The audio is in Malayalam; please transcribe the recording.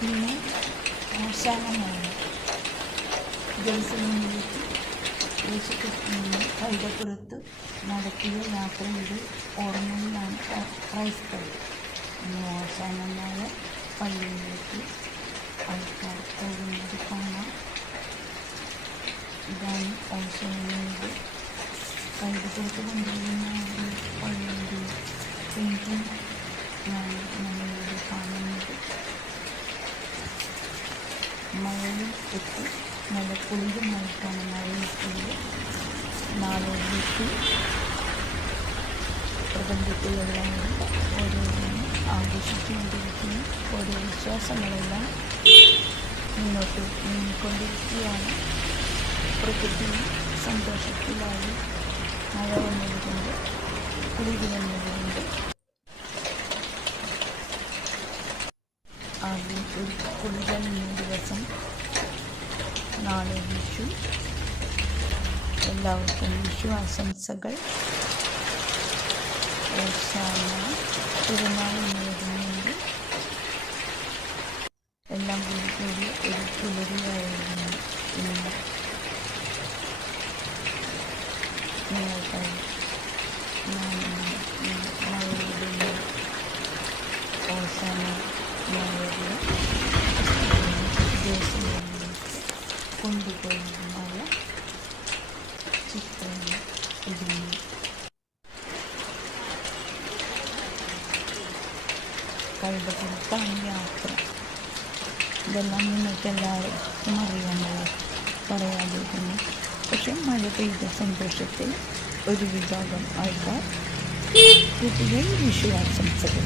പിന്നെ ആശാനമാണ്. ജെറുസലേമിലേക്ക് യേശുക്രിസ്തുവിനെ കൈതപ്പുറത്ത് നടത്തിയ യാത്രയുടെ ഓർമ്മയിലാണ്. ക്രൈ- ക്രൈസ്തവർ ഇന്ന് ഓശാനമായ പള്ളിയിലേക്ക് ആൾക്കാർ പോകുന്നത് കാണാം. ഇതാണ് ഓശാനയുടെ കൈതപ്പുറത്ത് കൊണ്ടുവരുന്ന പള്ളിയുടെ പെയിന്റിങ് ഞാൻ നമ്മളിവിടെ കാണുന്നത്. മഴയും ഇട്ട് നല്ല കുളിരുമായിട്ടാണ് മഴ ഇട്ടത് നാളുകളിലേക്ക് പ്രപഞ്ചത്തിലെല്ലാം ഓരോന്നും ആഘോഷിച്ചുകൊണ്ടിരിക്കുന്നു. ഓരോ വിശ്വാസങ്ങളെല്ലാം മുന്നോട്ട് നീങ്ങിക്കൊണ്ടിരിക്കുകയാണ്. പ്രകൃതി സന്തോഷത്തിലായി മഴ വന്നതുകൊണ്ട് കുളിരി വന്നതുകൊണ്ട് ആദ്യം ഒരു കുളിരണിഞ്ഞ ദിവസം നാളെ വിഷു. എല്ലാവർക്കും വിഷു ആശംസകൾ. പെരുന്നാൾ നേരുന്നുണ്ട് എല്ലാം കൂടി കൂടി ഒരു പുലരിയായിരുന്നു ഇന്ന്. നിങ്ങൾക്കായി മഴയുടെ ദേശങ്ങളിലേക്ക് കൊണ്ടുപോകുന്നതായ ചിത്രങ്ങൾ ഇടുന്നു കൈതപ്പുറത്താണ് യാത്ര ഇതെല്ലാം നിങ്ങൾക്ക് എല്ലാവർക്കും അറിയാമല്ലോ പറയാതെ തന്നെ പക്ഷെ മഴ പെയ്ത സന്തോഷത്തിൽ ഒരു വിഭാഗം ആൾക്കാർ കുട്ടികൾ വിഷു ആശംസകൾ